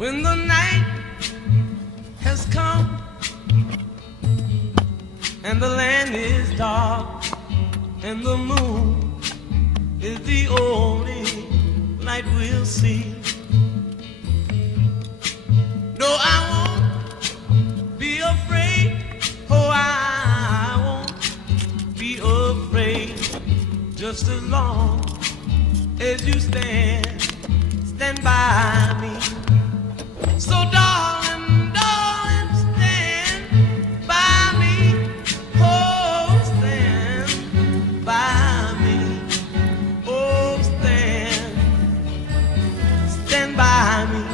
When the night has come and the land is dark and the moon is the only light we'll see. No, I won't be afraid. Oh, I won't be afraid. Just as long as you stand by me. So darling, darling, stand by me. Oh, stand by me. Oh, stand by me.